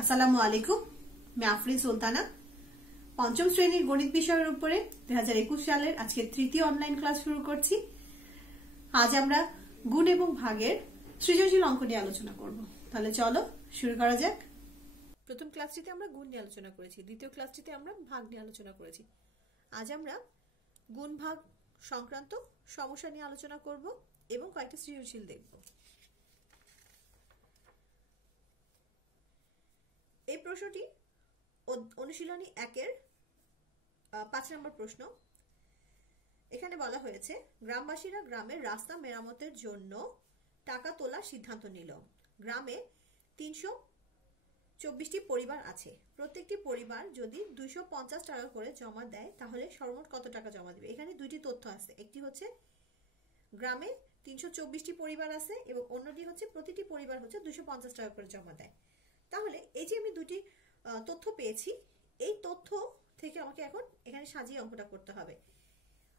আসসালামু আলাইকুম। मैं आफरीन सुल्ताना पंचम श्रेणीर गणित विषयेर उपरे 2021 सालेर आजके तृतीय अनलाइन क्लास शुरू करছি। आज আমরা গুণ এবং ভাগের সৃজনশীল অঙ্ক নিয়ে আলোচনা করব। তাহলে চলো শুরু করা যাক। প্রথম ক্লাসটিতে আমরা গুণ নিয়ে আলোচনা করেছি, দ্বিতীয় ক্লাসটিতে আমরা ভাগ নিয়ে আলোচনা করেছি। আজ আমরা গুণ ভাগ সংক্রান্ত সমস্যা নিয়ে আলোচনা করব এবং কয়েকটা সৃজনশীল দেখব। এই প্রশ্নটি অনুশীলনী 1-এর 5 নম্বর প্রশ্ন। এখানে বলা হয়েছে গ্রামবাসীরা গ্রামের রাস্তা মেরামতের জন্য টাকা তোলার সিদ্ধান্ত নিল। গ্রামে 324টি পরিবার আছে। প্রত্যেকটি পরিবার যদি 250 টাকা করে জমা দেয় তাহলে সর্বমোট কত টাকা জমা দিবে। এখানে দুইটি তথ্য আছে, একটি হচ্ছে গ্রামে 324টি পরিবার আছে এবং অন্যটি হচ্ছে প্রতিটি পরিবার হচ্ছে 250 টাকা করে জমা দেয়। তাহলে এই যে আমি দুটি তথ্য পেয়েছি, এই তথ্য থেকে আমাকে এখন এখানে সাজিয়ে অঙ্কটা করতে হবে।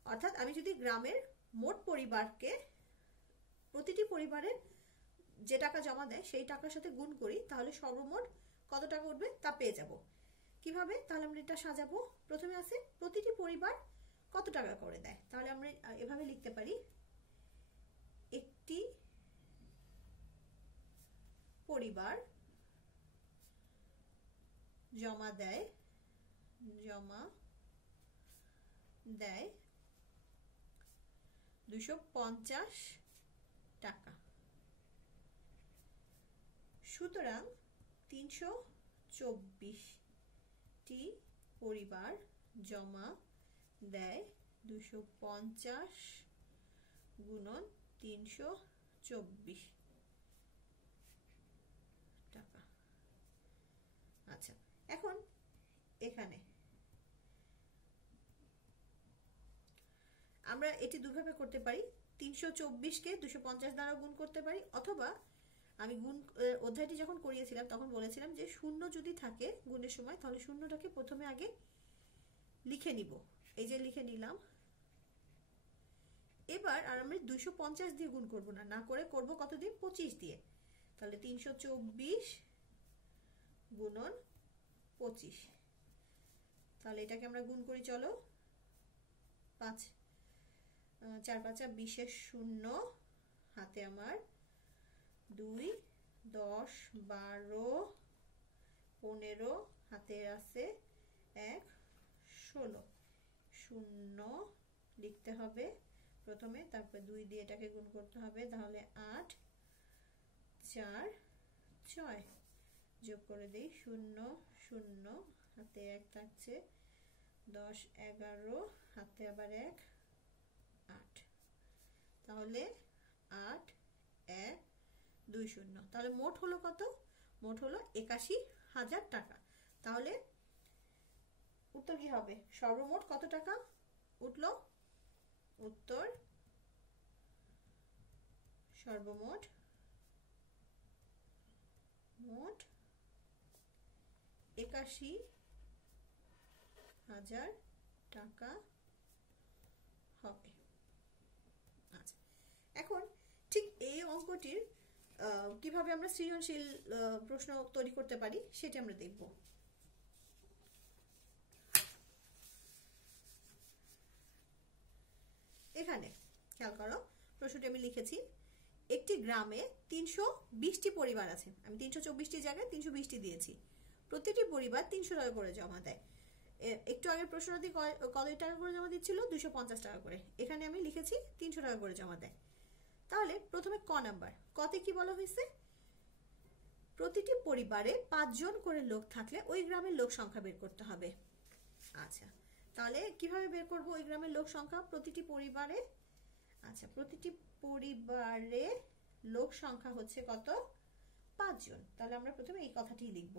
অর্থাৎ আমি যদি গ্রামের মোট পরিবারকে প্রতিটি পরিবারের যে টাকা জমা দেয় সেই টাকার সাথে গুণ করি তাহলে সর্বমোট কত টাকা উঠবে তা পেয়ে যাব। কিভাবে? তাহলে আমরা এটা সাজাবো। প্রথমে আছে প্রতিটি পরিবার কত টাকা করে দেয়। তাহলে আমরা এভাবে লিখতে পারি, একটি পরিবার জমা দেয় 250 টাকা। সুতরাং 324টি পরিবার জমা দেয় 250 গুণন 324 টাকা। আচ্ছা, এখন এখানে আমরা এটি দুইভাবে করতে পারি। 324কে 250 দ্বারা গুণ করতে পারি, অথবা আমি গুণ অধ্যায়টি যখন করিয়েছিলাম তখন বলেছিলাম যে শূন্য যদি থাকে গুণের সময় তাহলে শূন্যটাকে প্রথমে আগে লিখে নিব। এই যে লিখে নিলাম। এবার আর আমরা 250 দিয়ে গুণ করব না, করে করব কত দিয়ে? 25 দিয়ে। তাহলে 324 গুণন 25। তাহলে এটাকে আমরা গুণ করি, চলো। 4 5 20 শূন্য, হাতে আমার 2 10 12 15, হাতে আছে 1 16। শূন্য লিখতে হবে প্রথমে, তারপর 2 দিয়ে এটাকে গুণ করতে হবে। তাহলে 8 4 6 যোগ করে দেই, 0 0, হাতে 1 থাকছে, 10 11, হাতে আবার 1 8। তাহলে 8 1 2 0। তাহলে মোট হলো কত? মোট হলো 81,000 টাকা। তাহলে উত্তর কি হবে? সর্বমোট কত টাকা উঠলো? উত্তর সর্বমোট 81,000 টাকা হবে। আচ্ছা, এখন ঠিক এই অঙ্কটির কিভাবে আমরা সৃজনশীল প্রশ্ন তৈরি করতে পারি সেটা আমরা দেখব। এখানে খেয়াল করো, প্রশ্নটি আমি লিখেছি একটি গ্রামে 320টি পরিবার আছে। আমি 324টি জায়গায় 320টি দিয়েছি। প্রতিটি পরিবার 300 টাকা করে জমা দেয়। একটু আগের প্রশ্নটি কত টাকা করে জমা দিচ্ছিল? 250 টাকা করে। এখানে আমি লিখেছি 300 টাকা করে জমা দেয়। তাহলে প্রথমে ক নাম্বার, কতে কি বলা হয়েছে? প্রতিটি পরিবারে 5 জন করে লোক থাকলে ওই গ্রামের লোক সংখ্যা বের করতে হবে। আচ্ছা, তাহলে কিভাবে বের করব ওই গ্রামের লোক সংখ্যা? প্রতিটি পরিবারে, আচ্ছা, প্রতিটি পরিবারে লোক সংখ্যা হচ্ছে কত? 5 জন। তাহলে আমরা প্রথমে এই কথাটি লিখব,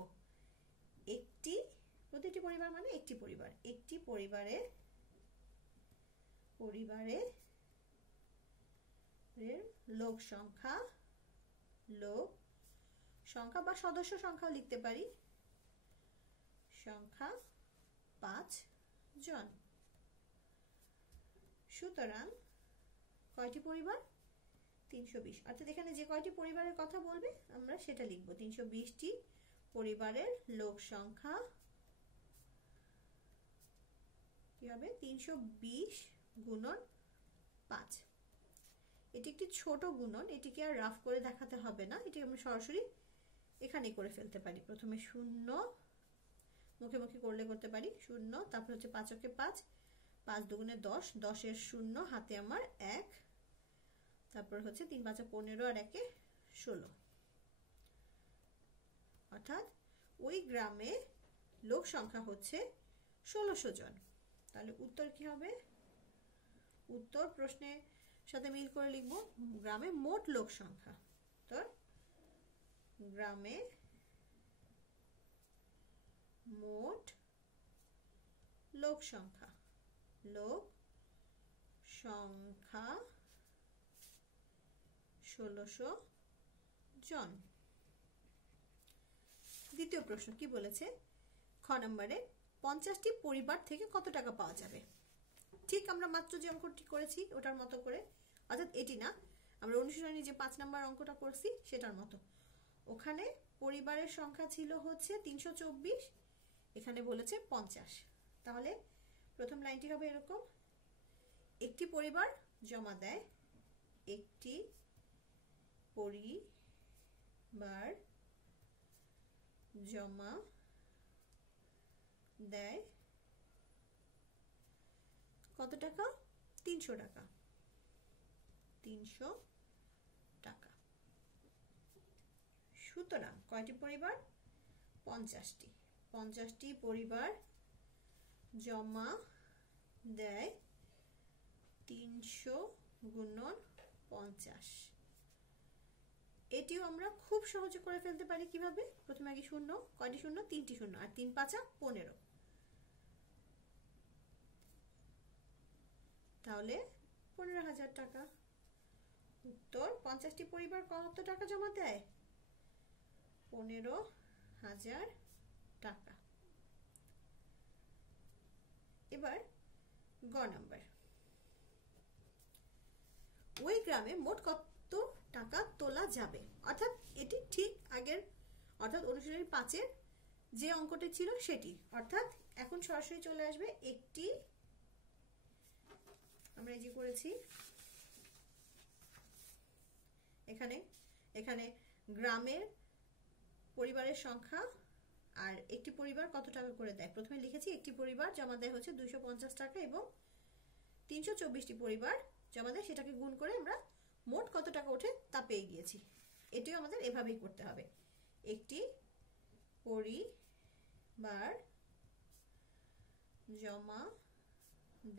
প্রতিটি পরিবার মানে একটি পরিবার। একটি পরিবারে লোক সংখ্যা বা সদস্য সংখ্যা লিখতে পারি, সংখ্যা 5 জন। সুতরাং কয়টি পরিবার? 320। অর্থাৎ এখানে যে কয়টি পরিবারের কথা বলবে আমরা সেটা লিখব। 320টি পরিবারের লোক সংখ্যা কি হবে 320 গুণন 5। এটি একটি ছোট গুণন, এটিকে আর রাফ করে দেখাতে হবে না, এটি আমরা সরাসরি এখানেই করে ফেলতে পারি। প্রথমে 0 মুখে মুখে করলে করতে পারি 0, তারপর হচ্ছে 5 × 5, 5 দুগুণে 10, 10 এর 0 হাতে আমার 1, তারপর হচ্ছে 3 5 15 আর 1 16, অর্থাৎ ওই গ্রামে লোক সংখ্যা হচ্ছে 1600 জন। তাহলে উত্তর কি হবে? উত্তর প্রশ্নের সাথে মিল করে লিখব, গ্রামে মোট লোক সংখ্যা। তো গ্রামে মোট লোক সংখ্যা 1600 জন। দ্বিতীয় প্রশ্ন কি বলেছে? খ নম্বরে 50টি পরিবার থেকে কত টাকা পাওয়া যাবে? ঠিক আমরা মাত্র যে অঙ্কটি করেছি ওটার মতো করে, অর্থাৎ এটি না, আমরা অনুশীলনী যে 5 নম্বর অঙ্কটা করছি সেটার মতো। ওখানে পরিবারের সংখ্যা ছিল হচ্ছে 324, এখানে বলেছে 50। তাহলে প্রথম লাইনটি হবে এরকম, একটি পরিবার জমা দেয়, একটি পরিবার জমা দেয় কত টাকা? 300 টাকা। 300 টাকা। সুতরাং কয়টি পরিবার? 50টি। 50টি পরিবার জমা দেয় 300 গুণন 50। এটিও আমরা খুব সহজে করে ফেলতে পারি। কিভাবে? প্রথমে আগে 0, কয়টি 0? 3টি 0, আর 3 5 15, তাহলে 15,000 টাকা। উত্তর 50টি পরিবার কত টাকা জমা দেয়? 15,000 টাকা। এবার গ নাম্বার, ওই গ্রামে মোট কত টাকা তোলা যাবে? অর্থাৎ এটি ঠিক আগের, অর্থাৎ অনুশীলনী 5-এর যে অঙ্কটি ছিল সেটি, অর্থাৎ এখন সরাসরি চলে আসবে একটি, আমরা এই যে করেছি এখানে গ্রামের পরিবারের সংখ্যা আর একটি পরিবার কত টাকা করে দেয়। প্রথমে লিখেছি একটি পরিবার জমা দেয় হচ্ছে 250 টাকা এবং 324টি পরিবার জমা দেয়, সেটাকে গুণ করে আমরা মোট কত টাকা ওঠে তা পেয়ে গিয়েছি। এটিও আমাদের এভাবেই করতে হবে, একটি পরিবার জমা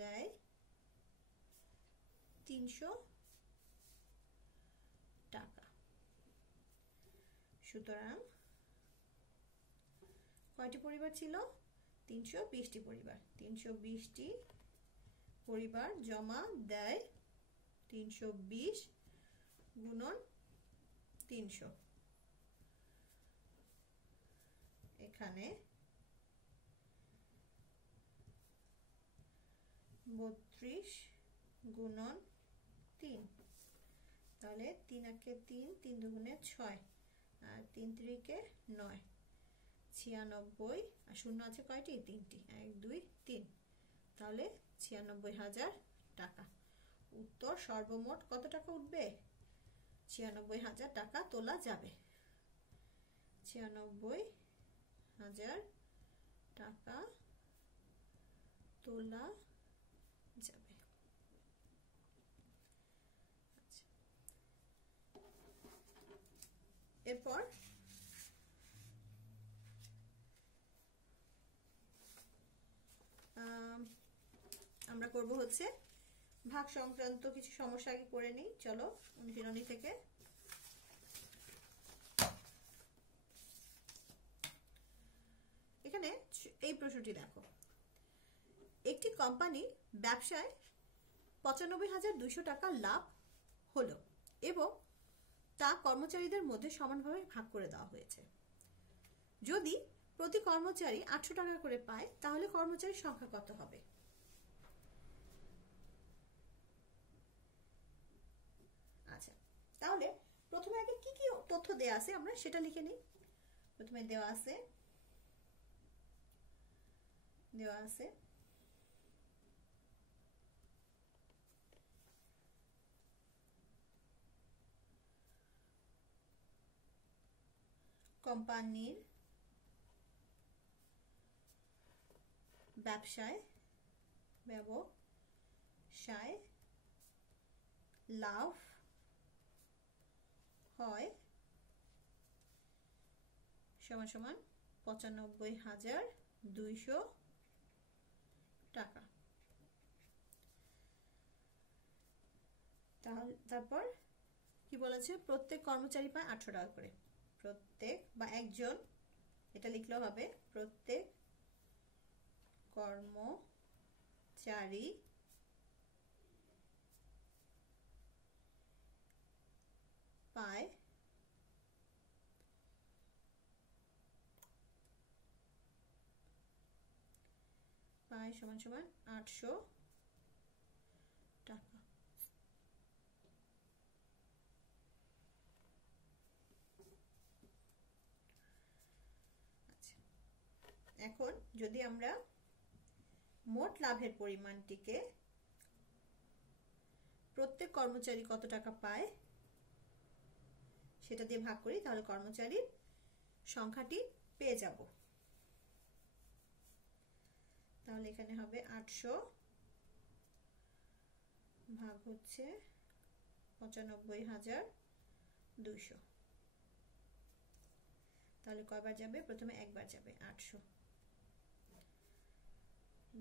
দেয় 300 টাকা। সুতরাং কয়টি পরিবার ছিল? 320টি পরিবার। 320টি পরিবার জমা দেয় 320 গুণন 300। এখানে 32 গুণন 3, তাহলে 3 × 3, 3 দুগুণে 6, আর 3 3 9, 96, আর শূন্য আছে কয়টি? 3টি, 1 2 3, তাহলে 96,000 টাকা। উত্তর সর্বমোট কত টাকা উঠবে? 96,000 টাকা তোলা যাবে। 96,000 টাকা তোলা যাবে। এরপর আমরা করব হচ্ছে ভাগ সংক্রান্ত কিছু সমস্যা আগে করে নিই। চলো অনুশীলনী থেকে। এখানে এই প্রশ্নটি দেখো, একটি কোম্পানি ব্যবসায় 95,200 টাকা লাভ হলো এবং তা কর্মচারীদের মধ্যে সমানভাবে ভাগ করে দেওয়া হয়েছে। যদি প্রতি কর্মচারী 800 টাকা করে পায় তাহলে কর্মচারীর সংখ্যা কত হবে? আচ্ছা, তাহলে প্রথমে আগে কি কি তথ্য দেয়া আছে আমরা সেটা লিখে নিই। প্রথমে দেওয়া আছে কোম্পানির ব্যবসায় লাভ হয় সমান সমান 95,200 টাকা। তারপর কি বলেছে, প্রত্যেক কর্মচারী পায় 800 টাকা করে। প্রত্যেক বা একজন, এটা লিখলেও হবে, প্রত্যেক কর্মচারী পায় সমান সমান 800 টাকা। আচ্ছা, এখন যদি আমরা মোট লাভের পরিমাণটিকে প্রত্যেক কর্মচারী কত টাকা পায় সেটা দিয়ে ভাগ করি, তাহলে কর্মচারীর সংখ্যাটি পেয়ে যাব। তাহলে এখানে হবে 800 ভাগ হচ্ছে 95,200। তাহলে কয়বার যাবে, প্রথমে একবার যাবে 800,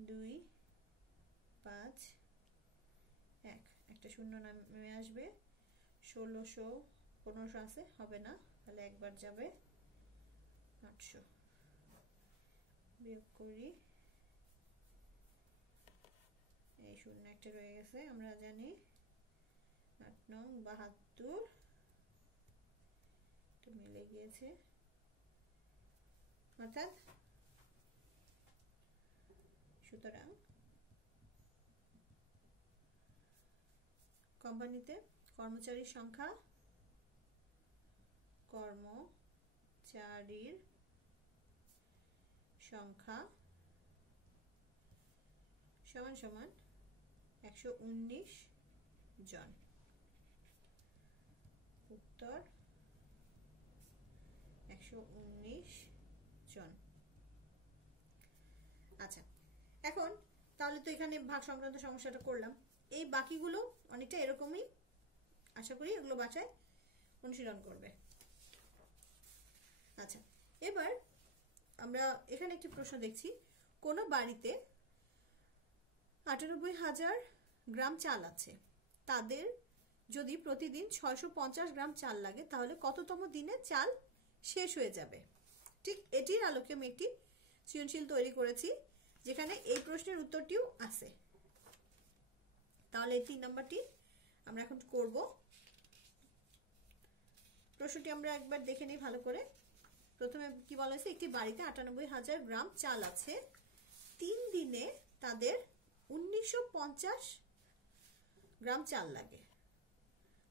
2, 5, 1, একটা শূন্য নামে আসবে, 1600, 1500 আছে, হবে না, তাহলে একবার যাবে 800, বিয়োগ করি, এই শূন্য একটা রয়ে গেছে, আমরা জানি 8 নং 72, এটা মিলে গিয়েছে, অর্থাৎ সুতরাং কোম্পানিতে কর্মচারীর সংখ্যা সমান সমান 119 জন। উত্তর 119 জন। আচ্ছা, এখন তাহলে তো এখানে ভাগ সংক্রান্ত সমস্যাটা করলাম, এই বাকিগুলো অনেকটা এরকমই, আশা করি এগুলো বাসায় অনুশীলন করবে। আচ্ছা, এবার আমরা এখানে একটি প্রশ্ন দেখছি, কোন বাড়িতে 98,000 গ্রাম চাল আছে, তাদের যদি প্রতিদিন 650 গ্রাম চাল লাগে, তাহলে কততম দিনে চাল শেষ হয়ে যাবে। ঠিক এটির আলোকে আমি একটি সৃজনশীল তৈরি করেছি, যেখানে এই প্রশ্নের উত্তরটিও আছে। তাহলে এই 3 নম্বরটি আমরা এখন করব। প্রশ্নটি আমরা একবার দেখে নিই ভালো করে। প্রথমে কি বলা হয়েছে, একটি বাড়িতে 98,000 গ্রাম চাল আছে, 3 দিনে তাদের 1950 গ্রাম চাল লাগে।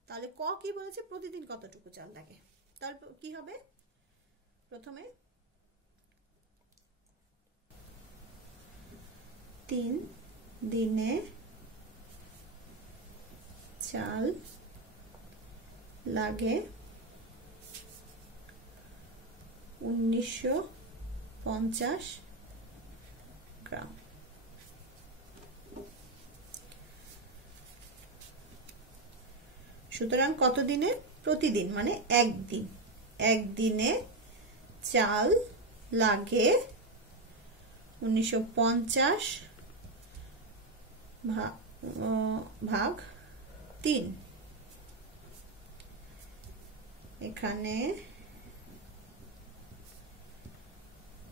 তাহলে ক কি বলেছে, প্রতিদিন কতটুকু চাল লাগে। তারপর কি হবে, প্রথমে 3 দিনে চাল লাগে 1950 গ্রাম। সুতরাং কত দিনে, প্রতিদিন মানে একদিন, একদিনে চাল লাগে 1950 ভাগ 3। এখানে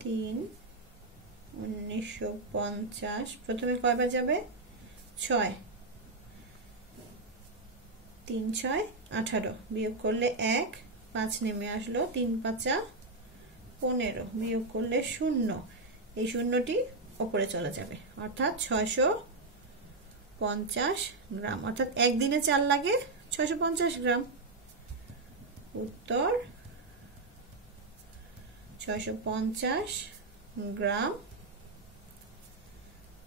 3 1950 প্রথমে কয়বার যাবে, 6, 3 6 18, বিয়োগ করলে 1, 5 নেমে আসলো, 3 5 15, বিয়োগ করলে 0, এই শূন্যটি উপরে চলে যাবে, অর্থাৎ 650 গ্রাম, অর্থাৎ একদিনে চাল লাগে 650 গ্রাম। উত্তর 650 গ্রাম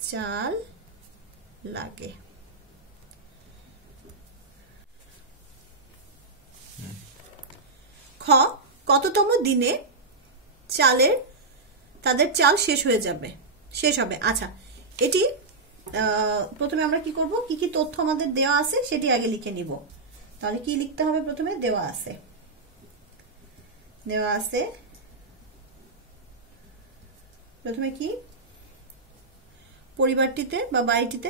চাল লাগে। খ, কততম দিনে তাদের চাল শেষ হবে। আচ্ছা, এটি প্রথমে আমরা কি করব, কি কি তথ্য আমাদের দেওয়া আছে সেটি আগে লিখে নিব। তাহলে কি লিখতে হবে? প্রথমে দেওয়া আছে প্রথমে কি, পরিবারটিতে বা বাড়িটিতে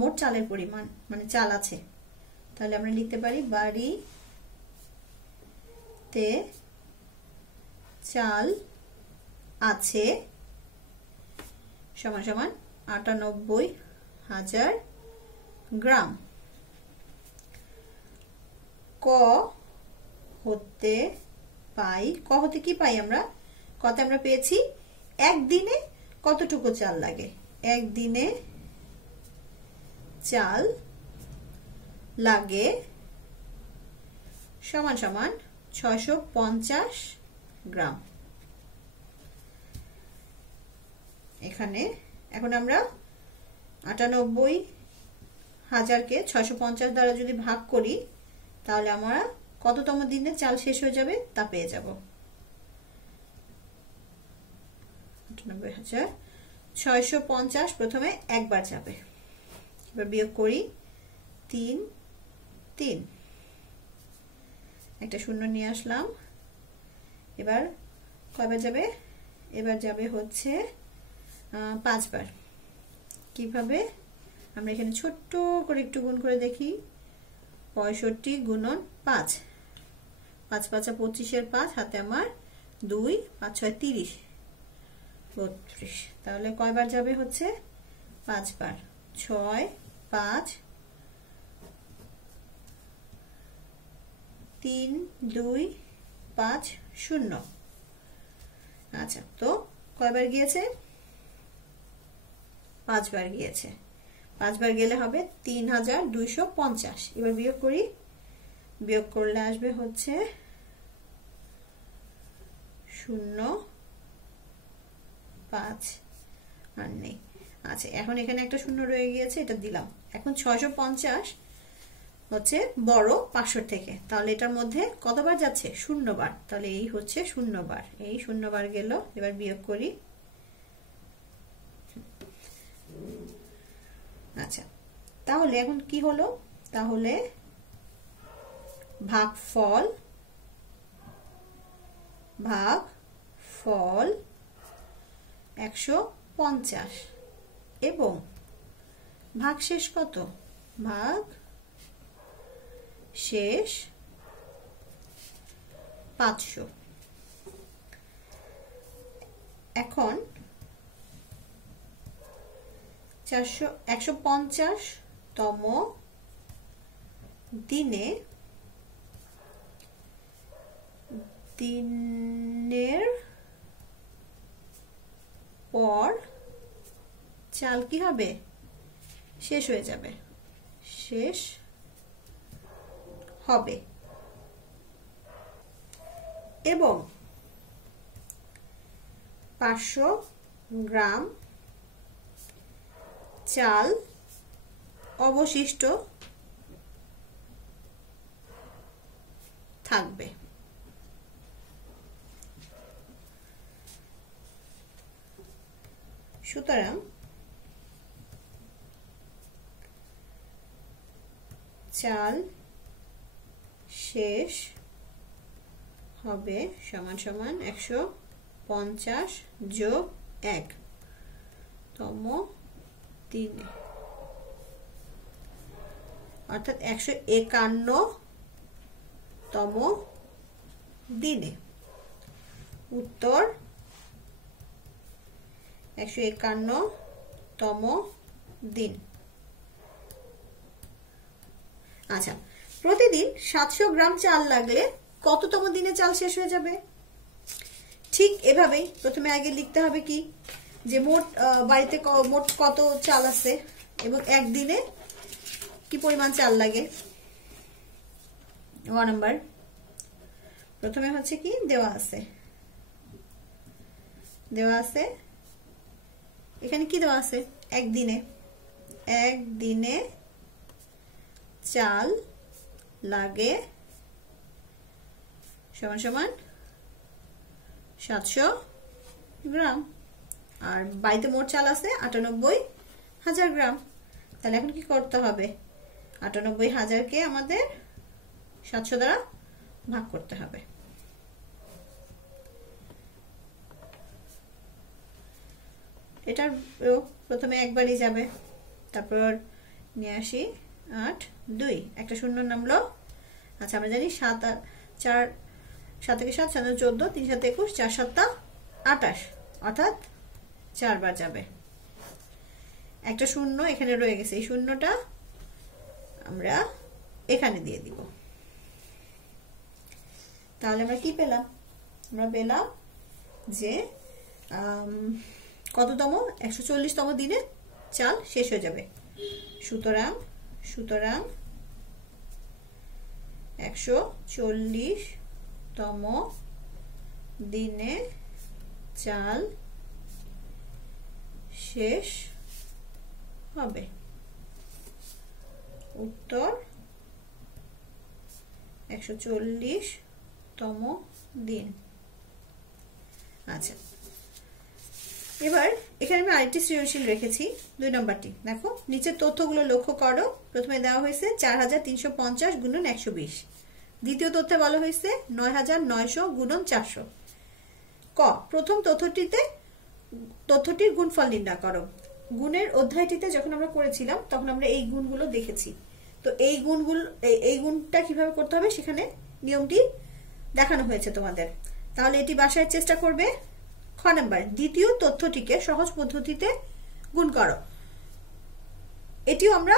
মোট চালের পরিমাণ, মানে চাল আছে। তাহলে আমরা লিখতে পারি বাড়িতে চাল আছে সমান সমান ৯৮,০০০ গ্রাম। ক হতে কি পাই আমরা? কতে আমরা পেয়েছি একদিনে কতটুকু চাল লাগে। একদিনে চাল লাগে সমান সমান ৬৫০ গ্রাম। এখন আমরা ৯৮,০০০কে ৬৫০ দ্বারা যদি ভাগ করি তাহলে আমরা কততম দিনে চাল শেষ হয়ে যাবে তা পেয়ে যাব। ৯৮,৬৫০ প্রথমে একবার যাবে, এবার বিয়োগ করি ৩ একটা শূন্য নিয়ে আসলাম। এবার কয়বার যাবে? এবার যাবে হচ্ছে ৫ বার। কিভাবে? আমরা এখানে ছোট্ট করে একটু গুণ করে দেখি। ৬৫ গুণন ৫, ৫ ৫ ২৫-এর ৫, হাতে আমার ২, ৫ ৬ ৩০, ৩২। তাহলে কয়বার যাবে? হচ্ছে ৫ বার। ৬ ৫ ৩ ২ ৫ ০। আচ্ছা, তো কয়বার গিয়েছে? ৫ বার গিয়েছে। ৫ বার গেলে হবে ৩,২৫০। এবার বিয়োগ করি, বিয়োগ করলে আসবে হচ্ছে ০৫ আর নেই। আচ্ছা, এখন এখানে একটা শূন্য রয়ে গিয়েছে, এটা দিলাম। এখন ৬৫০ হচ্ছে বড় ৫০০ থেকে, তাহলে এটার মধ্যে কতবার যাচ্ছে? ০ বার। তাহলে এই হচ্ছে ০ বার, এই ০ বার গেল। এবার বিয়োগ করি। আচ্ছা, তাহলে এখন কি হলো? তাহলে ভাগফল ১৫০ এবং ভাগশেষ কত? ভাগশেষ ৫০০। এখন ১৫০তম দিনের পর চাল কি হবে? শেষ হয়ে যাবে, শেষ হবে। এবং ৫০০ গ্রাম চাল অবশিষ্ট থাকবে। সুতরাং চাল শেষ হবে সমান সমান ১৫০ যোগ ১ তম দিনে, অর্থাৎ ১৫১তম দিনে। উত্তর ১৫১তম দিন। আচ্ছা, প্রতিদিন ৭০০ গ্রাম চাল লাগলে কততম দিনে চাল শেষ হয়ে যাবে? ঠিক এভাবেই প্রথমে আগে লিখতে হবে কি, যে মোট বাড়িতে মোট কত চাল আছে এবং একদিনে কি পরিমাণ চাল লাগে। 1 নাম্বার, প্রথমে হচ্ছে কি দেওয়া আছে দেওয়া আছে, এখানে কি দেওয়া আছে, একদিনে চাল লাগে সমান সমান 700 গ্রাম। আর বাড়িতে মোট চাল আছে 98,000 গ্রাম। তাহলে এখন কি করতে হবে, 98,000কে আমাদের 700 দ্বারা ভাগ করতে হবে। এটার প্রথমে একবারই যাবে, তারপর নিয়ে আসি 8 2, একটা শূন্য নামলো। আচ্ছা আমরা জানি 7 আর 4, 7 থেকে 7 7 14, 3 7 21, 4 7 28, অর্থাৎ 4 বার যাবে। একটা শূন্য এখানে রয়ে গেছে, এই শূন্যটা আমরা এখানে দিয়ে দিব। তাহলে আমরা কি পেলাম, আমরা পেলাম যে কততম, 140তম দিনে চাল শেষ হয়ে যাবে। সুতরাং 140তম দিনে চাল শেষ হবে। উত্তর 140তম দিন। আচ্ছা এবার এখানে আমি আরেকটি সৃজনশীল রেখেছি, 2 নম্বরটি। দেখো নিচের তথ্যগুলো লক্ষ্য করো। প্রথমে দেওয়া হয়েছে 4350 গুণন 120। দ্বিতীয় তথ্যে বলা হয়েছে 9900 গুণন 400। ক, প্রথম তথ্যটির গুণফল নির্ণয় করো। গুণের অধ্যায়টিতে যখন আমরা করেছিলাম তখন আমরা এই গুণগুলো দেখেছি। তো এই গুণটা কিভাবে করতে হবে সেখানে নিয়মটি দেখানো হয়েছে তোমাদের। তাহলে এটি বাসায় চেষ্টা করবে। খ নাম্বার, দ্বিতীয় তথ্যটিকে সহজ পদ্ধতিতে গুণ করো। এটিও আমরা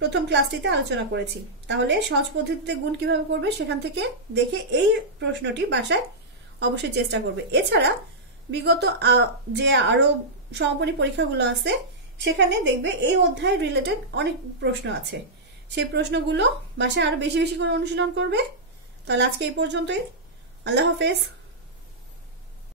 প্রথম ক্লাসটিতে আলোচনা করেছি। তাহলে সহজ পদ্ধতিতে গুণ কিভাবে করবে সেখান থেকে দেখে এই প্রশ্নটি বাসায় অবশ্যই চেষ্টা করবে। এছাড়া বিগত যে আরো সমাপনী পরীক্ষাগুলো আছে সেখানে দেখবে এই অধ্যায় রিলেটেড অনেক প্রশ্ন আছে, সেই প্রশ্নগুলো বাসায় আরো বেশি বেশি করে অনুশীলন করবে। তাহলে আজকে এই পর্যন্তই। আল্লাহ হাফেজ।